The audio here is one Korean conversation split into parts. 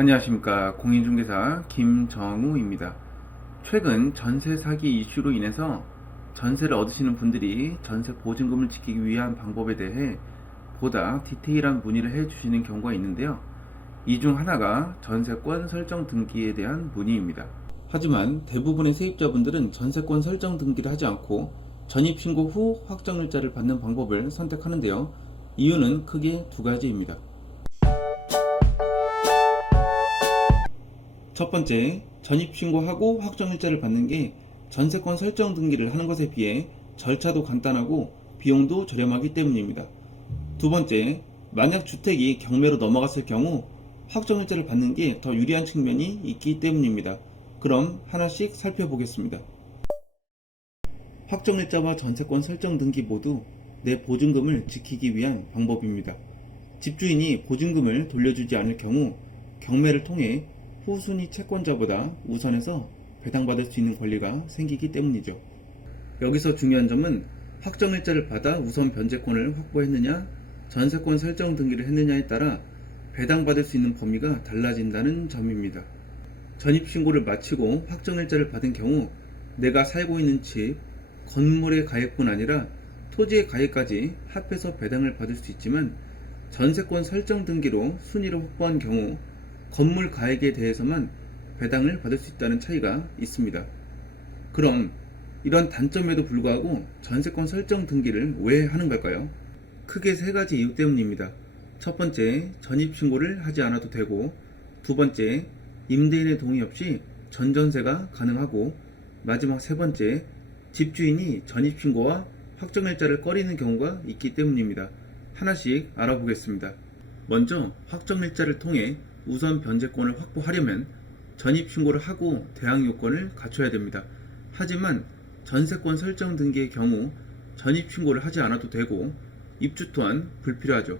안녕하십니까. 공인중개사 김정우입니다. 최근 전세 사기 이슈로 인해서 전세를 얻으시는 분들이 전세 보증금을 지키기 위한 방법에 대해 보다 디테일한 문의를 해주시는 경우가 있는데요. 이 중 하나가 전세권 설정 등기에 대한 문의입니다. 하지만 대부분의 세입자분들은 전세권 설정 등기를 하지 않고 전입신고 후 확정일자를 받는 방법을 선택하는데요. 이유는 크게 두 가지입니다. 첫 번째, 전입신고하고 확정일자를 받는 게 전세권 설정 등기를 하는 것에 비해 절차도 간단하고 비용도 저렴하기 때문입니다. 두 번째, 만약 주택이 경매로 넘어갔을 경우 확정일자를 받는 게 더 유리한 측면이 있기 때문입니다. 그럼 하나씩 살펴보겠습니다. 확정일자와 전세권 설정 등기 모두 내 보증금을 지키기 위한 방법입니다. 집주인이 보증금을 돌려주지 않을 경우 경매를 통해 후순위 채권자보다 우선해서 배당받을 수 있는 권리가 생기기 때문이죠. 여기서 중요한 점은 확정일자를 받아 우선 변제권을 확보했느냐, 전세권 설정 등기를 했느냐에 따라 배당받을 수 있는 범위가 달라진다는 점입니다. 전입신고를 마치고 확정일자를 받은 경우 내가 살고 있는 집, 건물의 가액뿐 아니라 토지의 가액까지 합해서 배당을 받을 수 있지만 전세권 설정 등기로 순위를 확보한 경우 건물 가액에 대해서만 배당을 받을 수 있다는 차이가 있습니다. 그럼 이런 단점에도 불구하고 전세권 설정 등기를 왜 하는 걸까요? 크게 세 가지 이유 때문입니다. 첫 번째, 전입신고를 하지 않아도 되고, 두 번째, 임대인의 동의 없이 전전세가 가능하고, 마지막 세 번째, 집주인이 전입신고와 확정일자를 꺼리는 경우가 있기 때문입니다. 하나씩 알아보겠습니다. 먼저 확정일자를 통해 우선 변제권을 확보하려면 전입신고를 하고 대항 요건을 갖춰야 됩니다. 하지만 전세권 설정 등기의 경우 전입신고를 하지 않아도 되고 입주 또한 불필요하죠.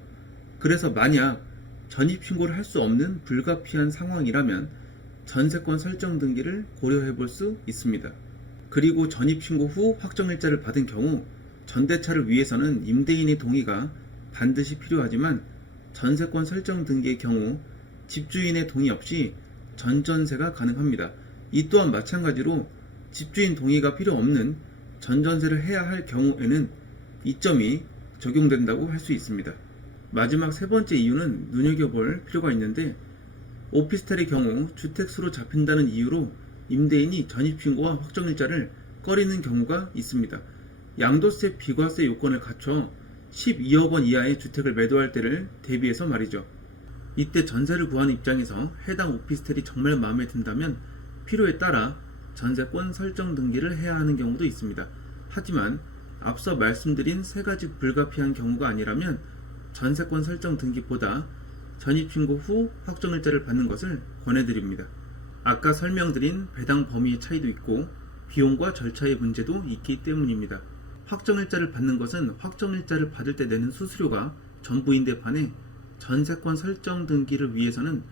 그래서 만약 전입신고를 할 수 없는 불가피한 상황이라면 전세권 설정 등기를 고려해 볼 수 있습니다. 그리고 전입신고 후 확정일자를 받은 경우 전대차를 위해서는 임대인의 동의가 반드시 필요하지만 전세권 설정 등기의 경우 집주인의 동의 없이 전전세가 가능합니다. 이 또한 마찬가지로 집주인 동의가 필요 없는 전전세를 해야 할 경우에는 이점이 적용된다고 할 수 있습니다. 마지막 세 번째 이유는 눈여겨볼 필요가 있는데 오피스텔의 경우 주택수로 잡힌다는 이유로 임대인이 전입신고와 확정일자를 꺼리는 경우가 있습니다. 양도세 비과세 요건을 갖춰 12억 원 이하의 주택을 매도할 때를 대비해서 말이죠. 이때 전세를 구하는 입장에서 해당 오피스텔이 정말 마음에 든다면 필요에 따라 전세권 설정 등기를 해야 하는 경우도 있습니다. 하지만 앞서 말씀드린 세 가지 불가피한 경우가 아니라면 전세권 설정 등기보다 전입신고 후 확정일자를 받는 것을 권해드립니다. 아까 설명드린 배당 범위의 차이도 있고 비용과 절차의 문제도 있기 때문입니다. 확정일자를 받는 것은 확정일자를 받을 때 내는 수수료가 전부인데 반해 전세권 설정 등기를 위해서는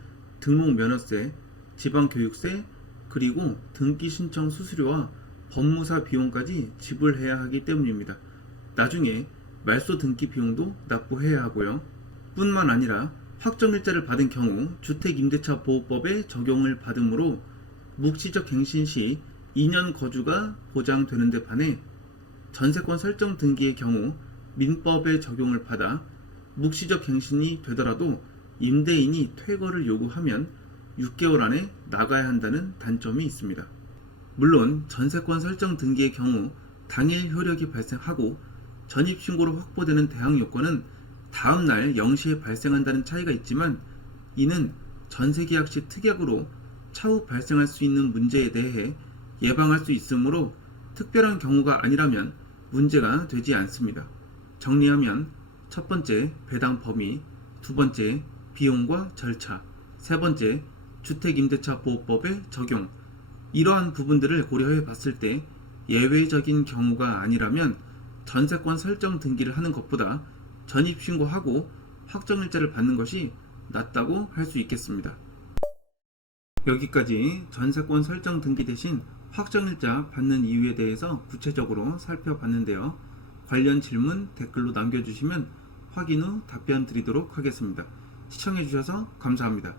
등록 면허세, 지방교육세, 그리고 등기 신청 수수료와 법무사 비용까지 지불해야 하기 때문입니다. 나중에 말소 등기 비용도 납부해야 하고요. 뿐만 아니라 확정일자를 받은 경우 주택임대차보호법의 적용을 받으므로 묵시적 갱신 시 2년 거주가 보장되는 데 반해 전세권 설정 등기의 경우 민법의 적용을 받아 묵시적 갱신이 되더라도 임대인이 퇴거를 요구하면 6개월 안에 나가야 한다는 단점이 있습니다. 물론 전세권 설정 등기의 경우 당일 효력이 발생하고 전입신고로 확보되는 대항 요건은 다음날 0시에 발생한다는 차이가 있지만 이는 전세계약 시 특약으로 차후 발생할 수 있는 문제에 대해 예방할 수 있으므로 특별한 경우가 아니라면 문제가 되지 않습니다. 정리하면 첫 번째, 배당 범위, 두 번째, 비용과 절차, 세 번째, 주택임대차보호법의 적용. 이러한 부분들을 고려해 봤을 때 예외적인 경우가 아니라면 전세권 설정 등기를 하는 것보다 전입신고하고 확정일자를 받는 것이 낫다고 할 수 있겠습니다. 여기까지 전세권 설정 등기 대신 확정일자 받는 이유에 대해서 구체적으로 살펴봤는데요. 관련 질문 댓글로 남겨주시면 확인 후 답변 드리도록 하겠습니다. 시청해주셔서 감사합니다.